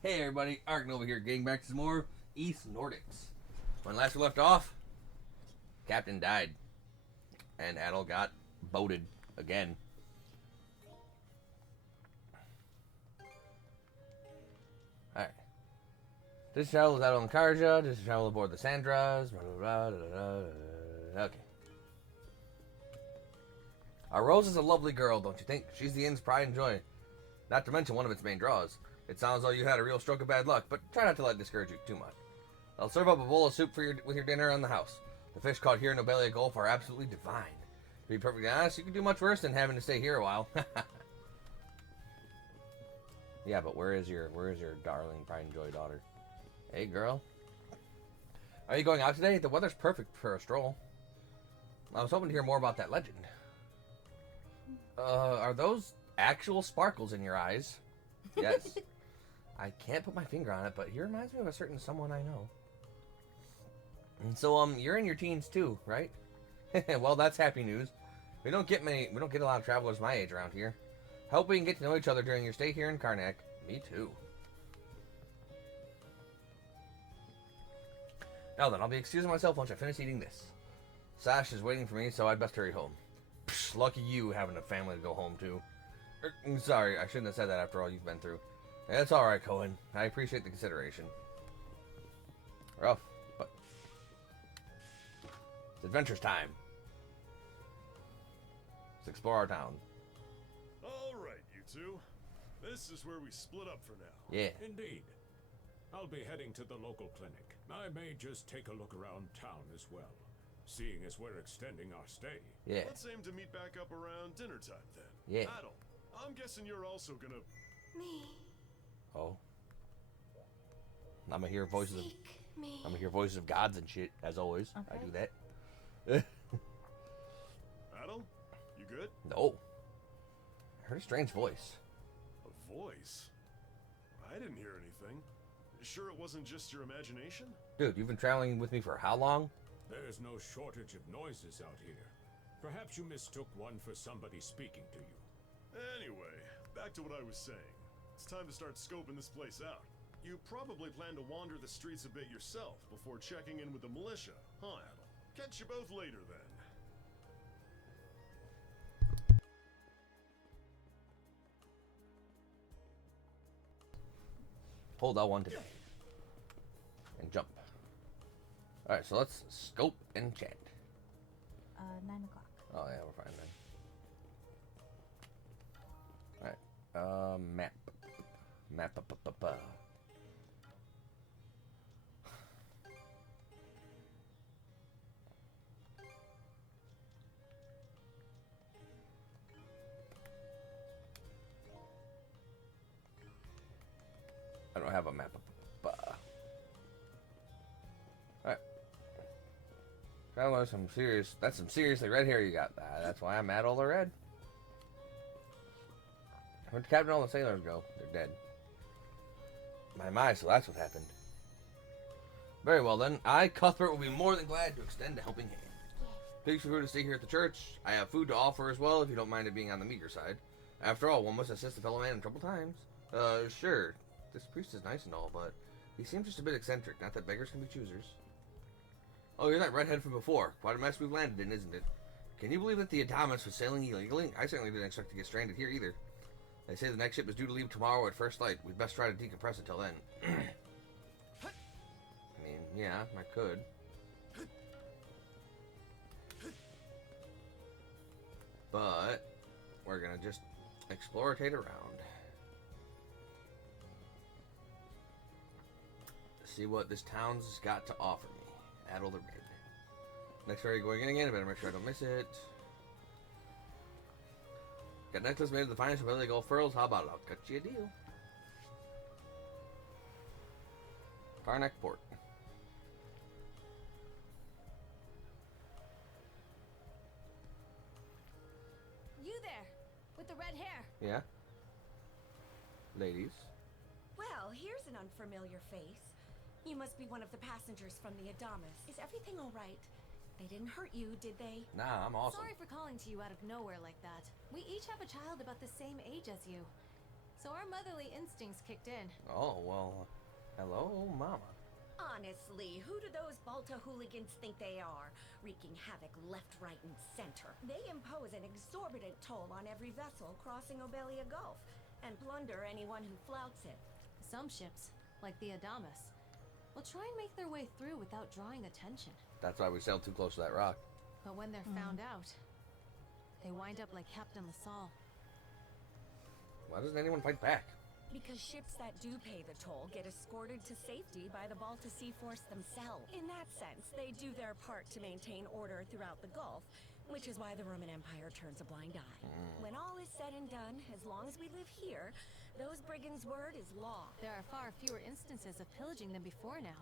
Hey everybody, Arkin over here, getting back to some more East Nordics. When last we left off, Captain died, and Adel got boated again. Alright. This travel is out on Karja, this travel aboard the Sandras, blah, blah, blah, blah, blah. Okay. Our Rose is a lovely girl, don't you think? She's the inn's pride and joy. Not to mention one of its main draws. It sounds like you had a real stroke of bad luck, but try not to let it discourage you too much. I'll serve up a bowl of soup with your dinner on the house. The fish caught here in Nobelia Gulf are absolutely divine. To be perfectly honest, you could do much worse than having to stay here a while. Yeah, but where is your darling pride and joy daughter? Hey, girl. Are you going out today? The weather's perfect for a stroll. I was hoping to hear more about that legend. Are those actual sparkles in your eyes? Yes. I can't put my finger on it, but he reminds me of a certain someone I know. And so, you're in your teens too, right? Well, that's happy news. We don't get a lot of travelers my age around here. Hope we can get to know each other during your stay here in Karnak. Me too. Now then, I'll be excusing myself once I finish eating this. Sash is waiting for me, so I'd best hurry home. Psh, lucky you having a family to go home to. Sorry, I shouldn't have said that after all you've been through. That's alright, Cohen. I appreciate the consideration. Rough, but it's adventure's time. Let's explore our town. Alright, you two. This is where we split up for now. Yeah. Indeed. I'll be heading to the local clinic. I may just take a look around town as well, seeing as we're extending our stay. Yeah. Let's aim to meet back up around dinner time then. Yeah. Adel, I'm guessing you're also gonna... Me. Oh. I'm gonna hear voices of Seek me. I'm gonna hear voices of gods and shit, as always. I Okay. do that. Adel, you good? No. I heard a strange voice. A voice? I didn't hear anything. Sure it wasn't just your imagination? Dude, you've been traveling with me for how long? There's no shortage of noises out here. Perhaps you mistook one for somebody speaking to you. Anyway, back to what I was saying. It's time to start scoping this place out. You probably plan to wander the streets a bit yourself before checking in with the militia, huh, Adel? Catch you both later then. Hold L1 today. And jump. Alright, so let's scope and chat. 9 o'clock. Oh yeah, we're fine then. Alright. Map. Map. I don't have a map. Alright. Traveler, that's some seriously red hair you got. That's why I'm mad all the red. Where'd the captain and all the sailors go? They're dead. My, so that's what happened. Very well then, I, Cuthbert, will be more than glad to extend a helping hand. Please feel free to stay here at the church. I have food to offer as well, if you don't mind it being on the meager side. After all, one must assist a fellow man in troubled times. Sure. This priest is nice and all, but he seems just a bit eccentric. Not that beggars can be choosers. Oh, you're that redhead from before. Quite a mess we've landed in, isn't it? Can you believe that the Adamus was sailing illegally? I certainly didn't expect to get stranded here either. They say the next ship is due to leave tomorrow at first light. We'd best try to decompress until then. I mean, yeah, I could. But we're gonna just exploritate around. See what this town's got to offer me. Adel the Red. Next ferry going in again. I better make sure I don't miss it. Got a necklace made of the finest of Gulf pearls. How about it? I'll cut you a deal. Karnak Port. You there, with the red hair. Yeah. Ladies. Well, here's an unfamiliar face. You must be one of the passengers from the Adamus. Is everything all right? They didn't hurt you, did they? Nah, I'm awesome. Sorry for calling to you out of nowhere like that. We each have a child about the same age as you. So our motherly instincts kicked in. Oh, well, hello, Mama. Honestly, who do those Balta hooligans think they are? Wreaking havoc left, right, and center. They impose an exorbitant toll on every vessel crossing Obelia Gulf, and plunder anyone who flouts it. Some ships, like the Adamas, will try and make their way through without drawing attention. That's why we sailed too close to that rock. But when they're found out, they wind up like Captain LaSalle. Why doesn't anyone fight back? Because ships that do pay the toll get escorted to safety by the Balta Sea Force themselves. In that sense, they do their part to maintain order throughout the Gulf, which is why the Roman Empire turns a blind eye. When all is said and done, as long as we live here, those brigands' word is law. There are far fewer instances of pillaging than before now.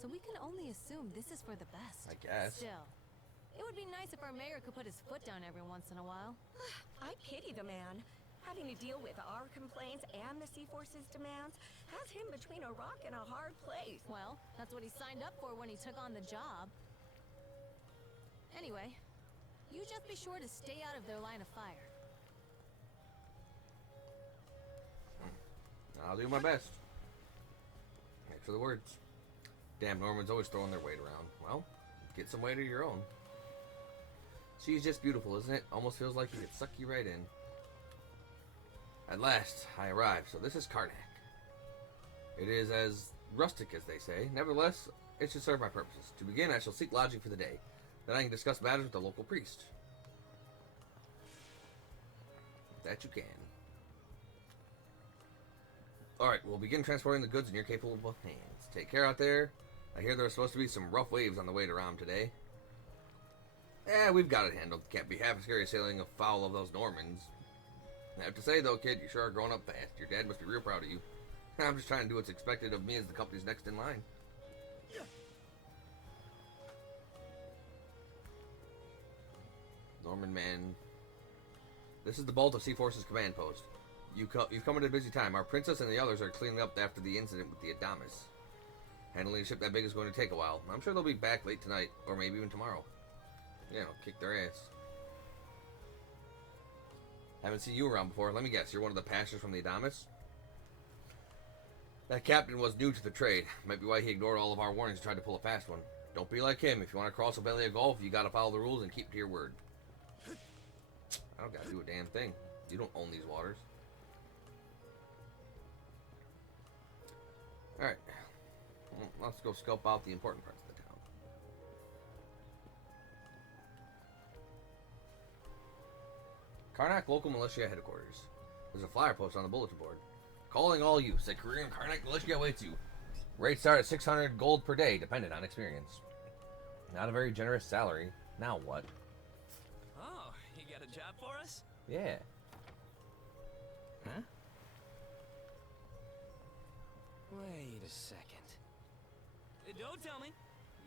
So we can only assume this is for the best. I guess. Still, it would be nice if our mayor could put his foot down every once in a while. I pity the man. Having to deal with our complaints and the Sea Force's demands has him between a rock and a hard place. Well, that's what he signed up for when he took on the job. Anyway, you just be sure to stay out of their line of fire. I'll do my best. Thanks for the words. Damn, Norman's always throwing their weight around. Well, get some weight of your own. She's just beautiful, isn't it? Almost feels like he could suck you right in. At last, I arrived, so this is Karnak. It is as rustic as they say. Nevertheless, it should serve my purposes. To begin, I shall seek lodging for the day. Then I can discuss matters with the local priest. That you can. Alright, we'll begin transporting the goods in your capable hands. Take care out there. I hear there are supposed to be some rough waves on the way to Ram today. We've got it handled. Can't be half as scary as sailing afoul of those Normans. I have to say, though, kid, you sure are growing up fast. Your dad must be real proud of you. I'm just trying to do what's expected of me as the company's next in line. Norman, man. This is the Balta Sea Force's command post. You've come at a busy time. Our princess and the others are cleaning up after the incident with the Adamas. Handling a ship that big is going to take a while. I'm sure they'll be back late tonight, or maybe even tomorrow. You know, kick their ass. Haven't seen you around before. Let me guess, you're one of the passengers from the Adamas? That captain was new to the trade. Might be why he ignored all of our warnings and tried to pull a fast one. Don't be like him. If you want to cross Obelia Gulf, you gotta follow the rules and keep to your word. I don't gotta do a damn thing. You don't own these waters. Alright. Let's go scope out the important parts of the town. Karnak Local Militia Headquarters. There's a flyer post on the bulletin board. Calling all youths. A career in Karnak Militia awaits you. Rates start at 600 gold per day, dependent on experience. Not a very generous salary. Now what? Oh, you got a job for us? Yeah. Huh? Wait a second. Don't tell me.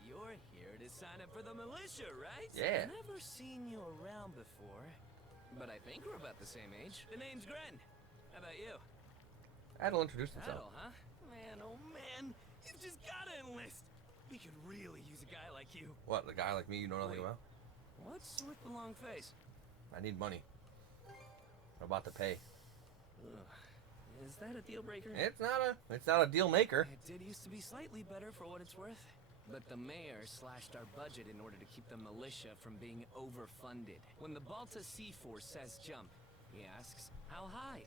You're here to sign up for the militia, right? Yeah. Never seen you around before. But I think we're about the same age. The name's Gren. How about you? Adel introduced himself. Adel, huh? Man, oh man. You've just gotta enlist. We could really use a guy like you. What, a guy like me you know nothing Wait. about? What's with the long face? I need money. I'm about to pay. Ugh. Is that a deal breaker? It's not a deal maker. It did used to be slightly better for what it's worth. But the mayor slashed our budget in order to keep the militia from being overfunded. When the Balta Sea Force says jump, he asks, how high?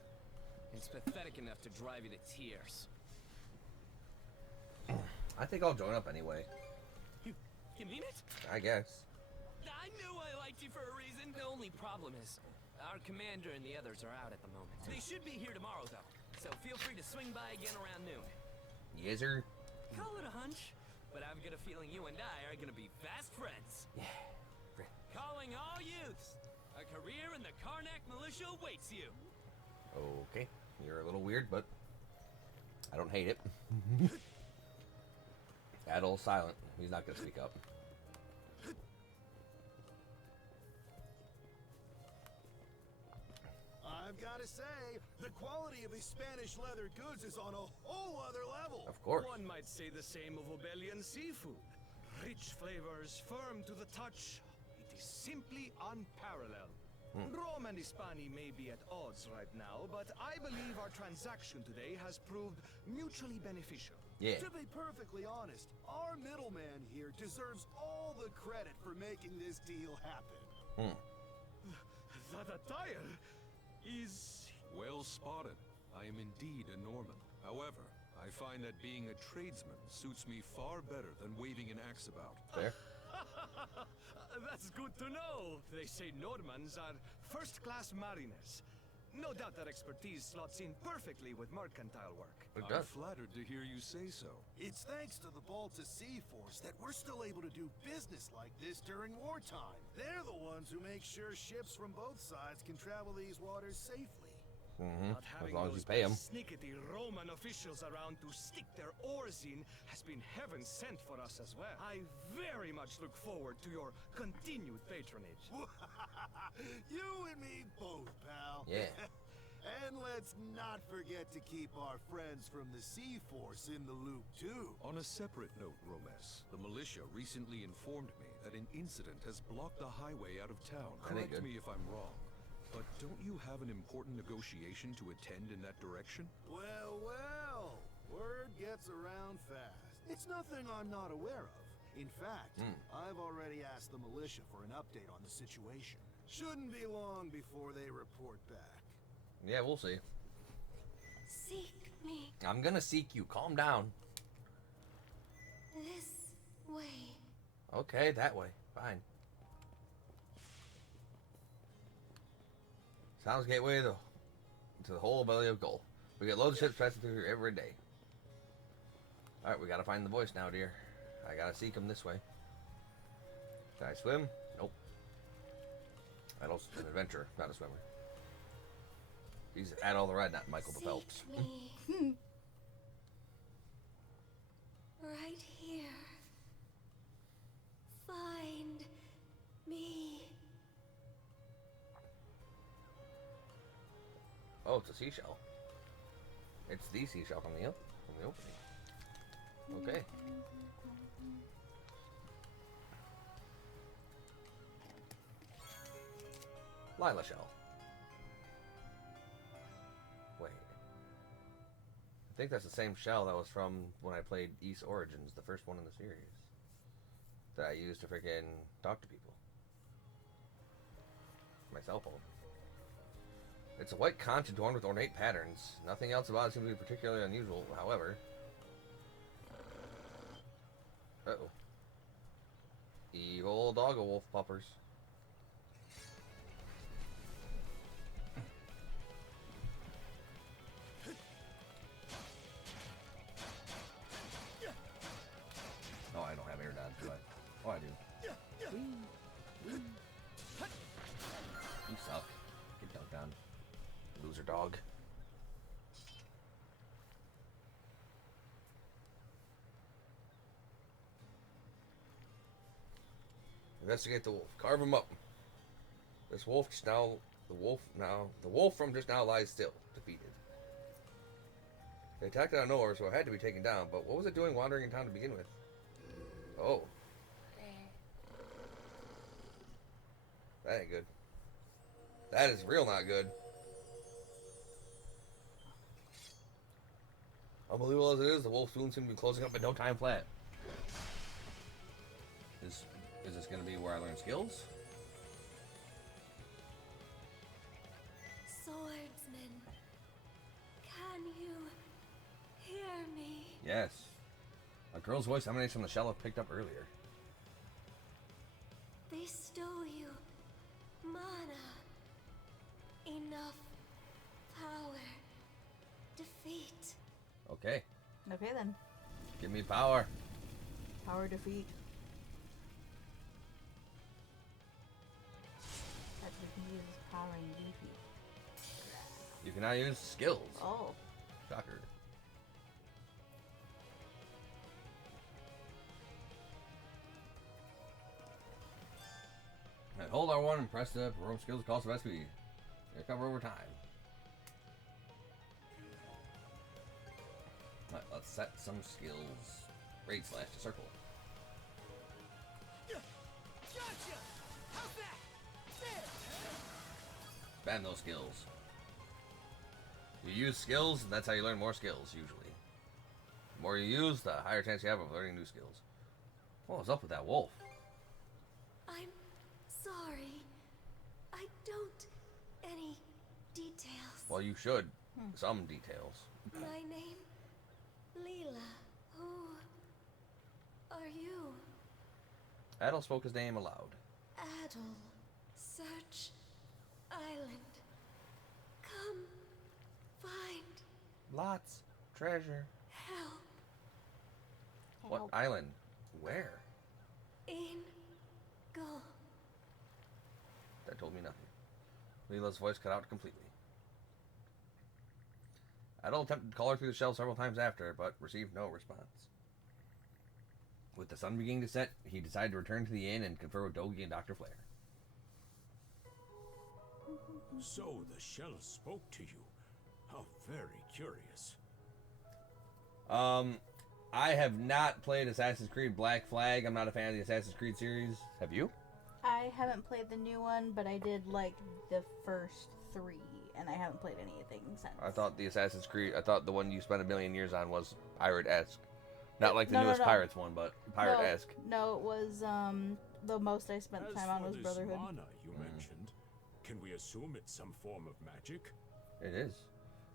It's pathetic enough to drive you to tears. I think I'll join up anyway. You mean it? I guess. I knew I liked you for a reason. The only problem is, our commander and the others are out at the moment. They should be here tomorrow, though. So feel free to swing by again around noon. Yes, sir. Call it a hunch, but I've got a feeling you and I are gonna be fast friends. Yeah. Calling all youths. A career in the Karnak militia awaits you. Okay. You're a little weird, but I don't hate it. Adel's silent. He's not gonna speak up. I've got to say, the quality of these Spanish leather goods is on a whole other level. Of course. One might say the same of Obelian seafood. Rich flavors, firm to the touch. It is simply unparalleled. Rome and Hispania may be at odds right now, but I believe our transaction today has proved mutually beneficial. Yeah. To be perfectly honest, our middleman here deserves all the credit for making this deal happen. That attire is... Well spotted. I am indeed a Norman. However, I find that being a tradesman suits me far better than waving an axe about. Fair. That's good to know. They say Normans are first-class mariners. No doubt that expertise slots in perfectly with mercantile work. It I'm does. flattered to hear you say so. It's thanks to the Balta Sea Force that we're still able to do business like this during wartime. They're the ones who make sure ships from both sides can travel these waters safely. Not As having long as you those pay them. snickety Roman officials around to stick their oars in has been heaven sent for us as well. I very much look forward to your continued patronage. You and me both, pal. Yeah. And let's not forget to keep our friends from the Sea Force in the loop, too. On a separate note, Romes, the militia recently informed me that an incident has blocked the highway out of town. That ain't Correct good. me if I'm wrong. But don't you have an important negotiation to attend in that direction? Well, well. Word gets around fast. It's nothing I'm not aware of. In fact, I've already asked the militia for an update on the situation. Shouldn't be long before they report back. Yeah, we'll see. Seek me I'm gonna seek you. Calm down. this way. Okay, that way. Fine. Sounds gateway to the whole belly of Gull. We get loads of ships passing through here every day. Alright, we gotta find the voice now, dear. I gotta seek him this way. Can I swim? Nope. I don't. An adventurer, not a swimmer. He's at all the ride, not Michael the Phelps. Seek me. Right here. Find me. Oh, it's a seashell. It's the seashell from the opening. Okay. Lila shell. Wait. I think that's the same shell that was from when I played East Origins, the first one in the series. That I used to freaking talk to people. My cell phone. It's a white conch adorned with ornate patterns. Nothing else about it seems to be particularly unusual, however. Uh-oh. Evil doggo wolf puppers. Oh, I don't have air dodge, do I? Oh, I do. You suck. Get dunked on. Loser dog. Investigate the wolf. Carve him up. This wolf just now. The wolf from just now lies still, defeated. They attacked out of nowhere, so it had to be taken down. But what was it doing wandering in town to begin with? Oh. That ain't good. That is real not good. Unbelievable as it is, the wolf's wound seems to be closing up in no time flat. Is this going to be where I learn skills? Swordsman, can you hear me? Yes. A girl's voice emanates from the shell I picked up earlier. They stole you mana. Enough power. Defeat. Okay. Okay then. Give me power. Power defeat. That's what we can use as power and defeat. You can now use skills. Oh. Shocker. And hold R1 and press the roam skills cost of SP. They cover over time. Alright, let's set some skills. Raid slash to circle. Gotcha! How's that? There! Spam those skills. You use skills, and that's how you learn more skills, usually. The more you use, the higher chance you have of learning new skills. What was up with that wolf? I'm sorry. I don't... any details. Well, you should. Some details. My name... Leela. Who... are you? Adel spoke his name aloud. Adel. Search... island. Come... find... Lots. Treasure. help. What island? Where? In... go. That told me nothing. Leela's voice cut out completely. Adel attempted to call her through the shell several times after, but received no response. With the sun beginning to set, he decided to return to the inn and confer with Dogi and Dr. Flair. So the shell spoke to you. How very curious. I have not played Assassin's Creed Black Flag. I'm not a fan of the Assassin's Creed series. Have you? I haven't played the new one, but I did like the first 3, and I haven't played anything since. I thought the Assassin's Creed, I thought the one you spent a million years on was pirate-esque. Not like the newest Pirates one, but pirate-esque. No, it was, the most I spent time on was As for Brotherhood. this mana you mentioned, can we assume it's some form of magic? It is.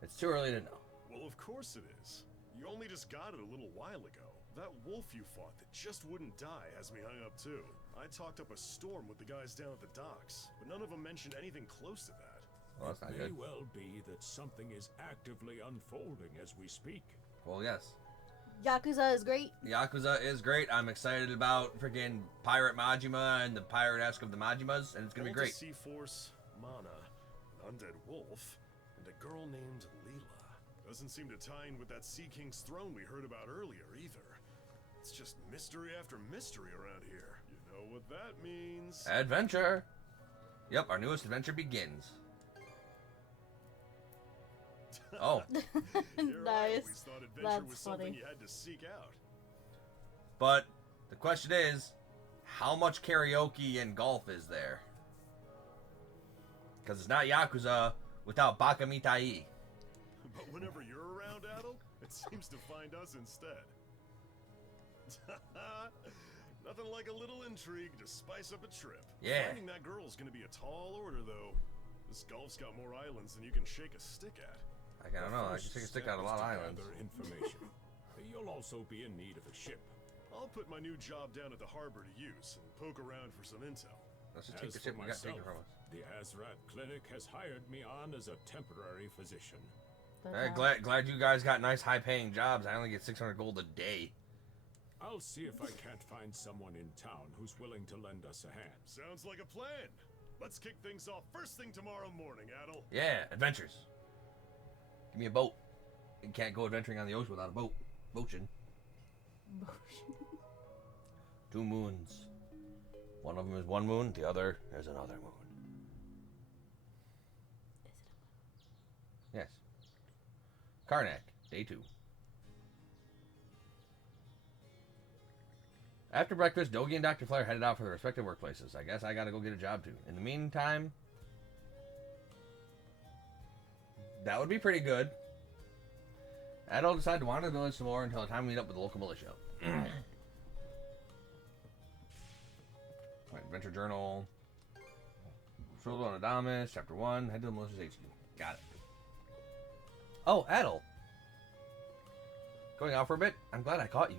It's too early to know. Well, of course it is. You only just got it a little while ago. That wolf you fought that just wouldn't die has me hung up too. I talked up a storm with the guys down at the docks, but none of them mentioned anything close to that. Well, that's not It good. may well be that something is actively unfolding as we speak. Well, yes. Yakuza is great. Yakuza is great. I'm excited about freaking Pirate Majima and the pirate-esque of the Majimas, and it's gonna be great. Sea Force, Mana, an undead wolf, and a girl named Leela. Doesn't seem to tie in with that Sea King's throne we heard about earlier either. It's just mystery after mystery around here. You know what that means. Adventure! Yep, our newest adventure begins. Oh. You're right, Nice. always thought adventure That's was something funny. you had to seek out. But the question is, how much karaoke and golf is there? Because it's not Yakuza without Baka Mitai. But whenever you're around, Adel, it seems to find us instead. Nothing like a little intrigue to spice up a trip. Yeah. Finding that girl's gonna be a tall order, though. This golf's got more islands than you can shake a stick at. I don't know. I can take a stick out of a lot of islands. Gather information. You'll also be in need of a ship. I'll put my new job down at the harbor to use and poke around for some intel. Let's just take As the for ship we got taken myself, from us. the Azrat Clinic has hired me on as a temporary physician. Hey, glad you guys got nice high-paying jobs. I only get 600 gold a day. I'll see if I can't find someone in town who's willing to lend us a hand. Sounds like a plan. Let's kick things off first thing tomorrow morning, Adel. Yeah, adventures. Give me a boat. You can't go adventuring on the ocean without a boat. Boatin'. 2 moons. One of them is one moon, the other is another moon. Yes. Karnak, day 2. After breakfast, Dogi and Dr. Flair headed out for their respective workplaces. I guess I gotta go get a job too. In the meantime, that would be pretty good. Adel decided to wander the village some more until the time we meet up with the local militia. Right, adventure journal. Frodo on Adamus, chapter 1. Head to the militia's HQ. Got it. Oh, Adel. Going out for a bit? I'm glad I caught you.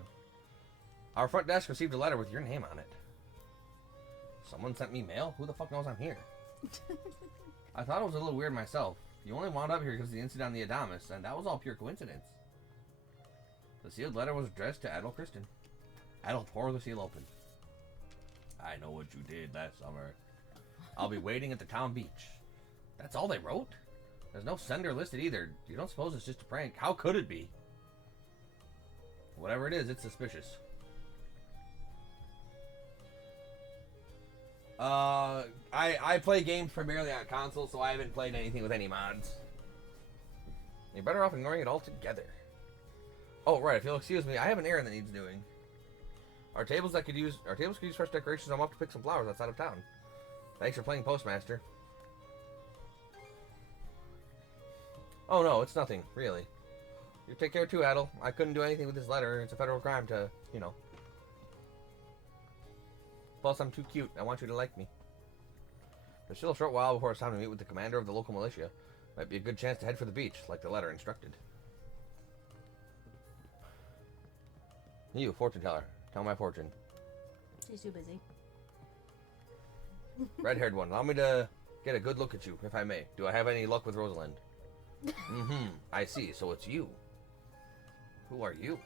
Our front desk received a letter with your name on it. Someone sent me mail? Who the fuck knows I'm here? I thought it was a little weird myself. You only wound up here because of the incident on the Adamus, and that was all pure coincidence. The sealed letter was addressed to Adel Kristen. Adel tore the seal open. I know what you did last summer. I'll be waiting at the town beach. That's all they wrote? There's no sender listed either. You don't suppose it's just a prank? How could it be? Whatever it is, it's suspicious. I play games primarily on console, so I haven't played anything with any mods. You're better off ignoring it altogether. Oh, right, if you'll excuse me, I have an errand that needs doing. Our tables could use fresh decorations. I'm off to pick some flowers outside of town. Thanks for playing postmaster. Oh no, it's nothing, really. You take care too, Adel. I couldn't do anything with this letter. It's a federal crime to, you know. Plus, I'm too cute. I want you to like me. There's still a short while before it's time to meet with the commander of the local militia. Might be a good chance to head for the beach, like the letter instructed. You, fortune teller. Tell my fortune. She's too busy. Red-haired one. Allow me to get a good look at you, if I may. Do I have any luck with Rosalind? Mm-hmm. I see. So it's you. Who are you?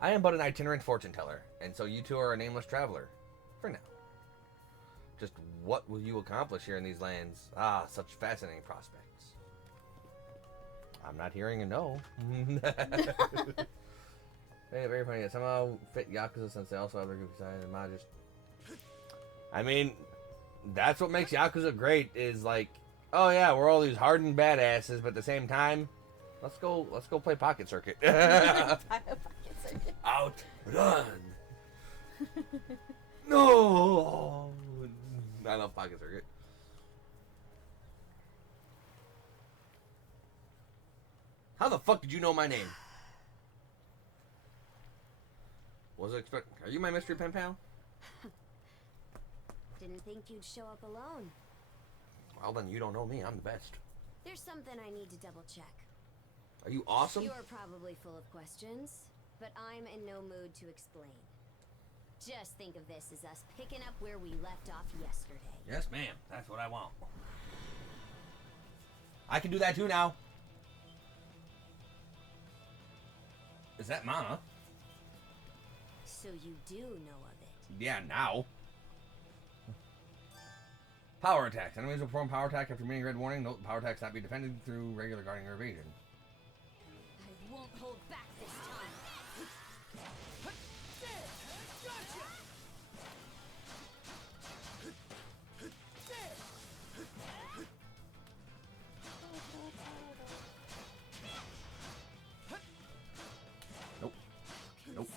I am but an itinerant fortune teller, and so you two are a nameless traveler. For now. Just what will you accomplish here in these lands? Ah, such fascinating prospects. I'm not hearing a no. Hey, very funny. It somehow fit Yakuza since they also have their goofy side. And I just... I mean, that's what makes Yakuza great, is like, oh yeah, we're all these hardened badasses, but at the same time, let's go play Pocket Circuit. Outrun! No! I love Pocket Circuit. How the fuck did you know my name? Was it expect? Are you my mystery pen pal? Didn't think you'd show up alone. Well, then you don't know me. I'm the best. There's something I need to double check. Are you awesome? You're probably full of questions, but I'm in no mood to explain. Just think of this as us picking up where we left off yesterday. Yes, ma'am. That's what I want. I can do that too now. Is that Mana? So you do know of it? Yeah, now. Power attacks. Enemies will perform power attack after meeting red warning. Note the power attacks not be defended through regular guarding or evasion. I won't hold back this time. Nope. Nope.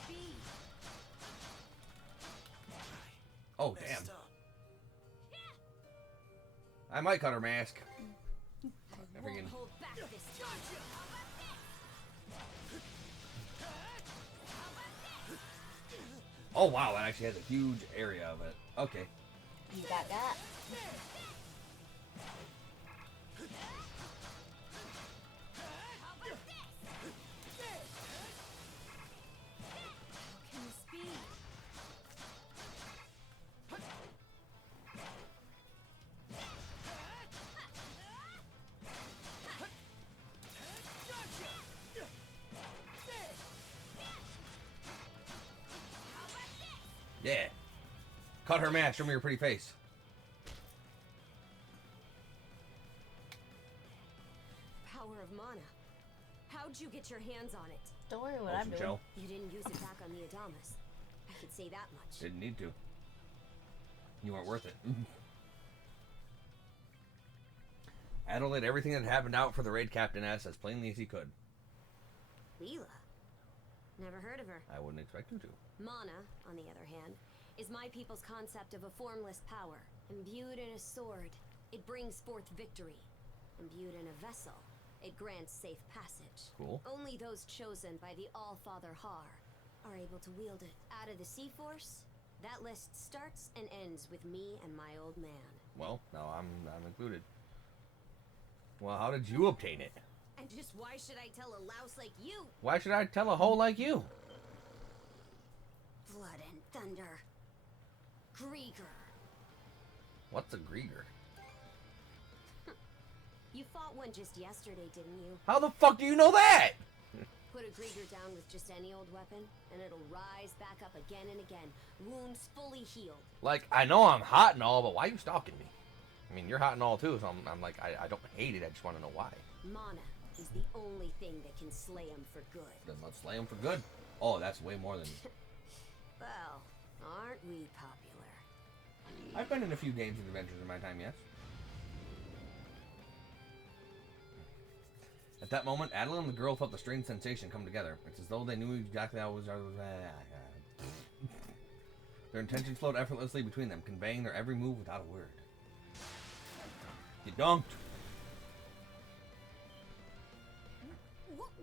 Oh, damn. I might cut her mask. I won't hold back this time. Oh, wow. That actually has a huge area of it. Okay. You got that. How can this be? Yeah. Cut her mask. Show me your pretty face. Power of mana. How'd you get your hands on it? Don't worry what I'm doing. Shell. You didn't use it back on the Adamas. I could say that much. Didn't need to. You weren't worth it. Adel laid everything that happened out for the raid captainess as plainly as he could. Leela? Never heard of her. I wouldn't expect you to. Mana, on the other hand, is my people's concept of a formless power. Imbued in a sword, it brings forth victory. Imbued in a vessel, it grants safe passage. Cool. Only those chosen by the All-Father Har are able to wield it. Out of the Sea Force, that list starts and ends with me and my old man. Well, now I'm included. Well, how did you obtain it? And just why should I tell a louse like you? Why should I tell a hoe like you? Blood and thunder. Grieger. What's a Grieger? You fought one just yesterday, didn't you? How the fuck do you know that? Put a Grieger down with just any old weapon, and it'll rise back up again and again. Wounds fully healed. Like, I know I'm hot and all, but why are you stalking me? I mean, you're hot and all too, so I'm like, I don't hate it, I just want to know why. Mana is the only thing that can slay him for good. Then let's slay him for good. Oh, that's way more than... Well, aren't we popular? I've been in a few games and adventures in my time, yes. At that moment, Adel and the girl felt a strange sensation come together. It's as though they knew exactly how it was... Their intentions flowed effortlessly between them, conveying their every move without a word. You dunked.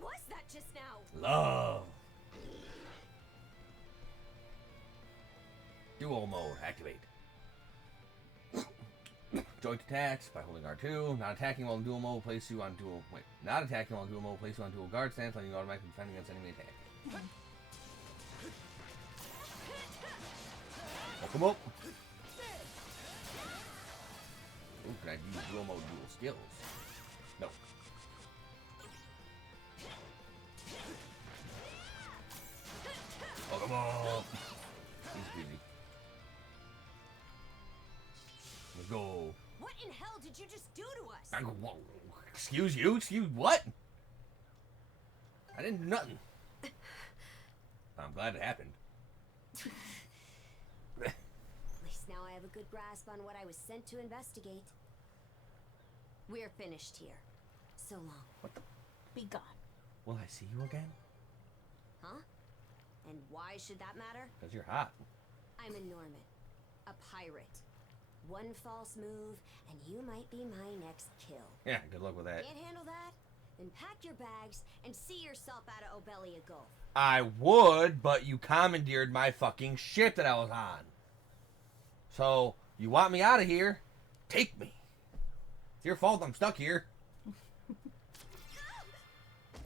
was that just now? Love. Duo mode, activate. Joint attacks by holding R2. Not attacking while in dual mode, place you on dual. Wait, not attacking while in dual mode, place you on dual guard stance, letting you automatically defend against enemy attack. Oh, come up. Ooh, can I use dual mode dual skills? No. Oh, come on. He's busy. Let's go. What in hell did you just do to us? Excuse you? Excuse what? I didn't do nothing. I'm glad it happened. At least now I have a good grasp on what I was sent to investigate. We're finished here. So long. What the? Be gone. Will I see you again? Huh? And why should that matter? Because you're hot. I'm a Norman. A pirate. One false move, and you might be my next kill. Yeah, good luck with that. Can't handle that? Then pack your bags and see yourself out of Obelia Gulf. I would, but you commandeered my fucking ship that I was on. So, you want me out of here? Take me. It's your fault I'm stuck here.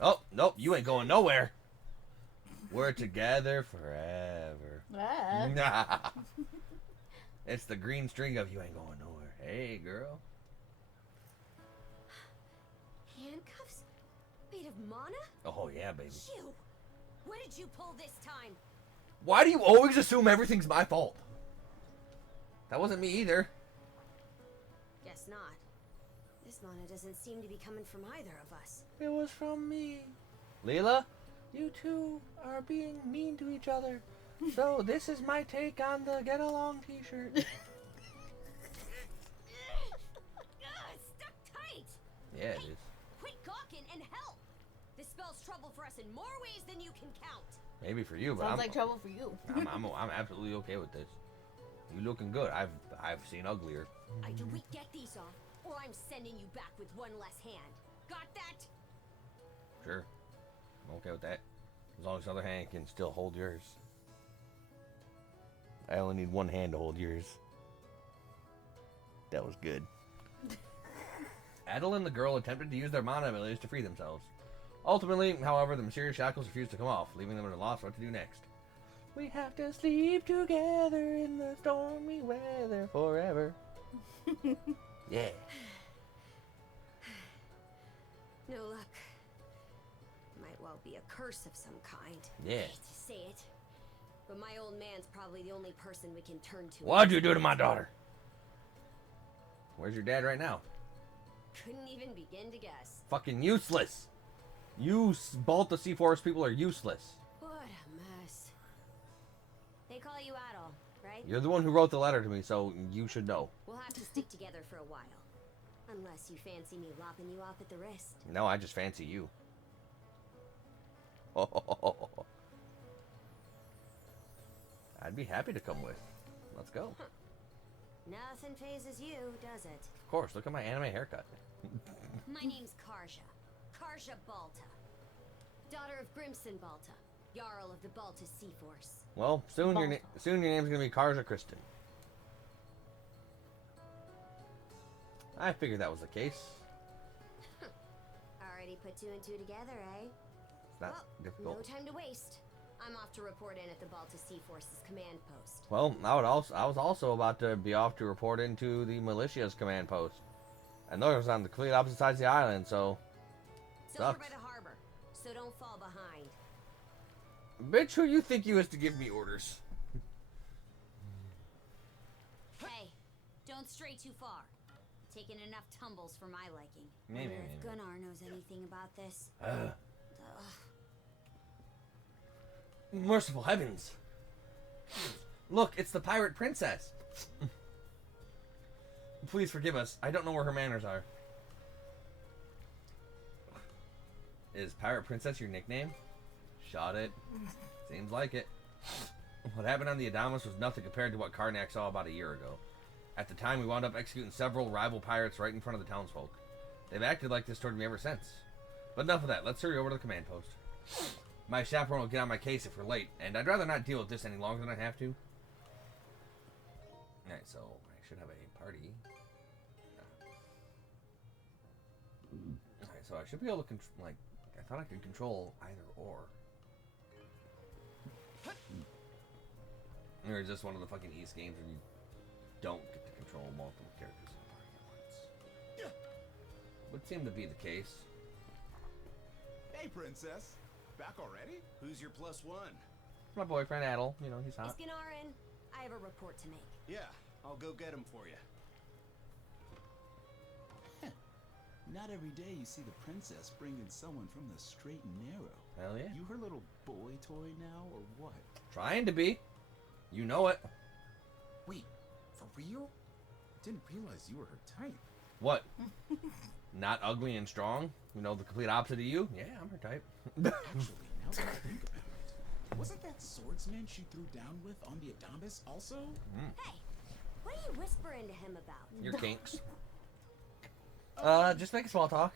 Oh, nope, you ain't going nowhere. We're together forever. Ah. It's the green string of you ain't going nowhere. Hey, girl. Handcuffs? Made of mana? Oh, yeah, baby. You! What did you pull this time? Why do you always assume everything's my fault? That wasn't me either. Guess not. This mana doesn't seem to be coming from either of us. It was from me. Leela, you two are being mean to each other. So this is my take on the get along t-shirt. Stuck tight! Yeah, it is. Quit gawking and help! This spells trouble for us in more ways than you can count. Maybe for you, but Sounds I'm like trouble for you. I'm absolutely okay with this. You looking good. I've seen uglier. Either we get these off, or I'm sending you back with one less hand. Got that? Sure. I'm okay with that. As long as the other hand can still hold yours. I only need one hand to hold yours. That was good. Adel and the girl attempted to use their mana abilities to free themselves. Ultimately, however, the mysterious shackles refused to come off, leaving them at a loss what to do next. We have to sleep together in the stormy weather forever. Yeah. No luck. Might well be a curse of some kind. Yeah. I hate to say it, but my old man's probably the only person we can turn to. What'd you do to my daughter? Where's your dad right now? Couldn't even begin to guess. Fucking useless. You Balta Sea Forest people are useless. What a mess. They call you Adol, right? You're the one who wrote the letter to me, so you should know. We'll have to stick together for a while. Unless you fancy me lopping you off at the wrist. No, I just fancy you. I'd be happy to come with. Let's go. Huh. Nothing phases you, does it? Of course, look at my anime haircut. My name's Karja. Karja Balta. Daughter of Grimson Balta, Jarl of the Balta Sea Force. Well, soon your name's gonna be Karja Kristen. I figured that was the case. Already put two and two together, eh? It's not difficult. No time to waste. I'm off to report in at the Balta Sea Force's command post. Well, I was also about to be off to report into the militia's command post. And those are on the complete opposite sides of the island, so It's over sucks. by the harbor, so don't fall behind. Bitch, who you think you is to give me orders? Hey, don't stray too far. Taking enough tumbles for my liking. Maybe, Wonder if maybe. Gunnar knows anything about this. Merciful heavens. Look, it's the pirate princess. Please forgive us. I don't know where her manners are. Is Pirate Princess your nickname? Shot it. Seems like it. What happened on the Adamas was nothing compared to what Karnak saw about a year ago. At the time, we wound up executing several rival pirates right in front of the townsfolk. They've acted like this toward me ever since. But enough of that. Let's hurry over to the command post. My chaperone will get on my case if we're late, and I'd rather not deal with this any longer than I have to. Alright, so I should have a party. Alright, so I should be able to I thought I could control either or. Or is this one of the fucking East games where you don't get to control multiple characters at once? Would seem to be the case. Hey, princess. Back already? Who's your +1? My boyfriend Adel, you know, he's hot. Is Gunnar in? I have a report to make. Yeah, I'll go get him for you. Not every day you see the princess bringing someone from the straight and narrow. Hell yeah. You her little boy toy now, or what? Trying to be. You know it. Wait, for real? Didn't realize you were her type. What? Not ugly and strong? You know, the complete opposite of you? Yeah, I'm her type. Actually, now that I think about it, wasn't that swordsman she threw down with on the Adamas also? Hey, what are you whispering to him about? Your kinks. Just make a small talk.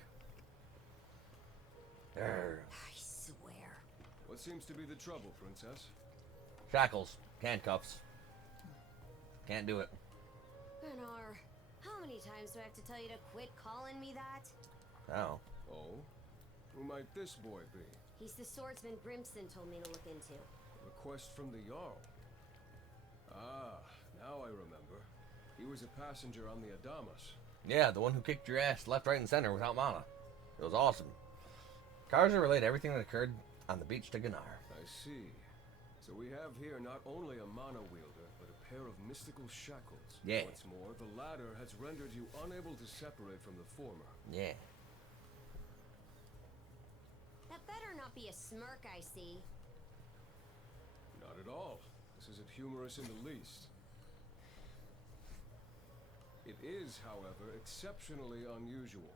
I swear. What seems to be the trouble, Princess? Shackles. Handcuffs. Can't do it. Gunnar, how many times do I have to tell you to quit calling me that? Oh. Oh? Who might this boy be? He's the swordsman Grimson told me to look into. A request from the Jarl. Ah, now I remember. He was a passenger on the Adamas. Yeah, the one who kicked your ass left, right, and center without mana. It was awesome. Karza relayed everything that occurred on the beach to Gunnar. I see. So we have here not only a mana wielder, but a pair of mystical shackles. Yeah. What's more, the latter has rendered you unable to separate from the former. Yeah. That better not be a smirk I see. Not at all. This isn't humorous in the least. It is, however, exceptionally unusual.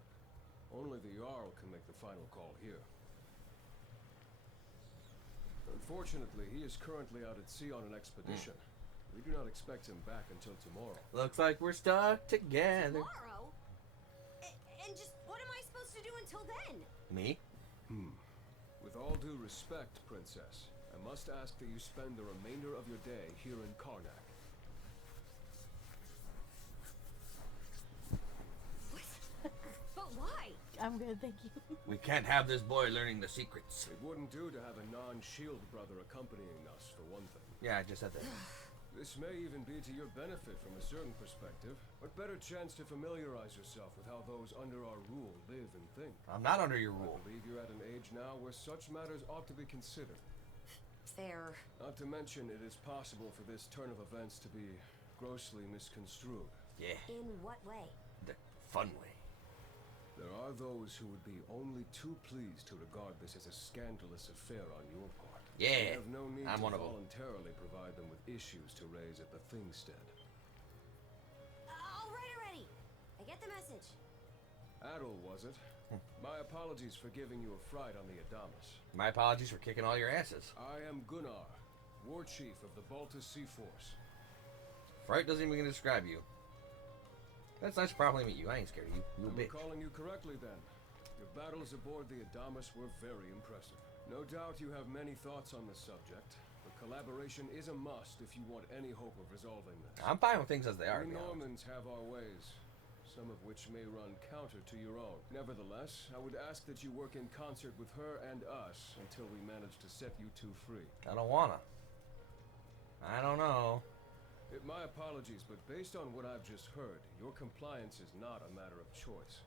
Only the Jarl can make the final call here. Unfortunately, he is currently out at sea on an expedition. We do not expect him back until tomorrow. Looks like we're stuck together. Tomorrow? And just what am I supposed to do until then? Me? With all due respect, Princess, I must ask that you spend the remainder of your day here in Karnak. But why? I'm good, thank you. We can't have this boy learning the secrets. It wouldn't do to have a non-shield brother accompanying us, for one thing. Yeah, I just said that. This may even be to your benefit from a certain perspective. What better chance to familiarize yourself with how those under our rule live and think? I'm not under your rule. I believe you're at an age now where such matters ought to be considered. Fair. Not to mention, it is possible for this turn of events to be grossly misconstrued. Yeah. In what way? The fun way. There are those who would be only too pleased to regard this as a scandalous affair on your part. Yeah, You have no need I'm to one of them. voluntarily provide them with issues to raise at the Thingstead. All right already. I get the message. Adel, was it? My apologies for giving you a fright on the Adamas. My apologies for kicking all your asses. I am Gunnar, War Chief of the Balta Sea Force. Fright doesn't even describe you. That's nice to properly meet you. I ain't scared of you. You a I'm bitch. recalling you correctly then. Your battles aboard the Adamas were very impressive. No doubt you have many thoughts on the subject, but collaboration is a must if you want any hope of resolving this. I'm fine with things as they are. We to be honest. Normans have our ways, some of which may run counter to your own. Nevertheless, I would ask that you work in concert with her and us until we manage to set you two free. I don't wanna. I don't know. My apologies, but based on what I've just heard, your compliance is not a matter of choice.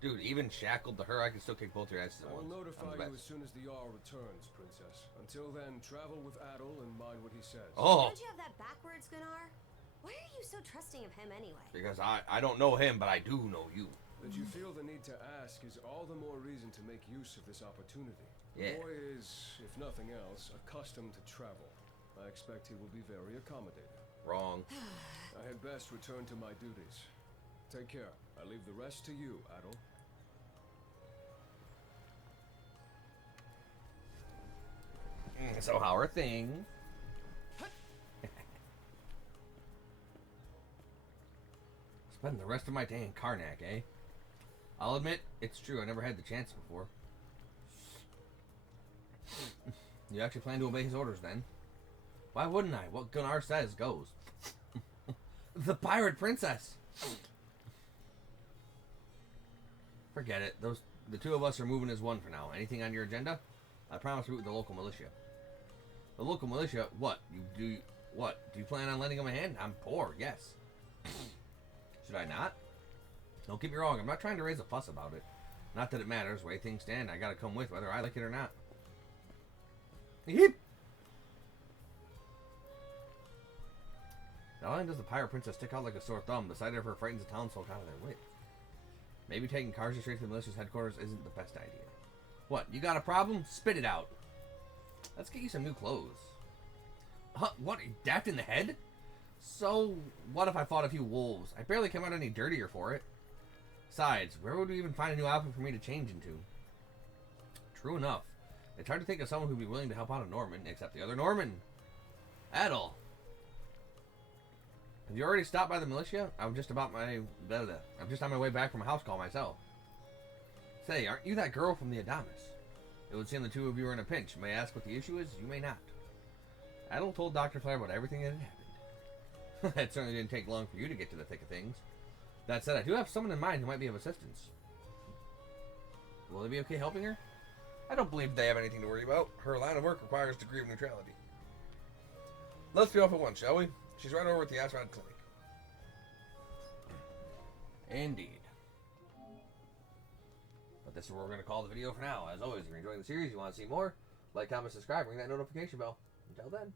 Dude, even shackled to her, I can still kick both your asses at I will once. notify I'm the you best. as soon as the Jarl returns, Princess. Until then, travel with Adel and mind what he says. Oh, Don't you have that backwards, Gunnar? Why are you so trusting of him anyway? because I don't know him, but I do know you. That you feel the need to ask is all the more reason to make use of this opportunity. Yeah. The boy is, if nothing else, accustomed to travel. I expect he will be very accommodating. Wrong. I had best return to my duties. Take care. I leave the rest to you, Adel. So how are things? Spend the rest of my day in Karnak, eh? I'll admit, it's true, I never had the chance before. You actually plan to obey his orders then? Why wouldn't I? What Gunnar says goes. The pirate princess! Forget it. The two of us are moving as one for now. Anything on your agenda? I promise to meet with the local militia. The local militia? What? What? Do you plan on lending them a hand? I'm poor, yes. Should I not? Don't get me wrong, I'm not trying to raise a fuss about it. Not that it matters. The way things stand, I gotta come with whether I like it or not. Yeep! Not only does the pirate princess stick out like a sore thumb, the sight of her frightens the townsfolk out of their wits. Maybe taking cars straight to the militia's headquarters isn't the best idea. What, you got a problem? Spit it out. Let's get you some new clothes. Huh, what, are you dapped in the head? So, what if I fought a few wolves? I barely came out any dirtier for it. Besides, where would we even find a new outfit for me to change into? True enough. It's hard to think of someone who'd be willing to help out a Norman, except the other Norman. Adel. Have you already stopped by the militia? I'm just on my way back from a house call myself. Say, aren't you that girl from the Adamas? It would seem the two of you are in a pinch. May I ask what the issue is? You may not. Adel told Dr. Flair about everything that had happened. That certainly didn't take long for you to get to the thick of things. That said, I do have someone in mind who might be of assistance. Will they be okay helping her? I don't believe they have anything to worry about. Her line of work requires a degree of neutrality. Let's be off at once, shall we? She's right over at the Asrod Clinic. Indeed. But this is where we're going to call the video for now. As always, if you're enjoying the series, you want to see more, like, comment, subscribe, ring that notification bell. Until then.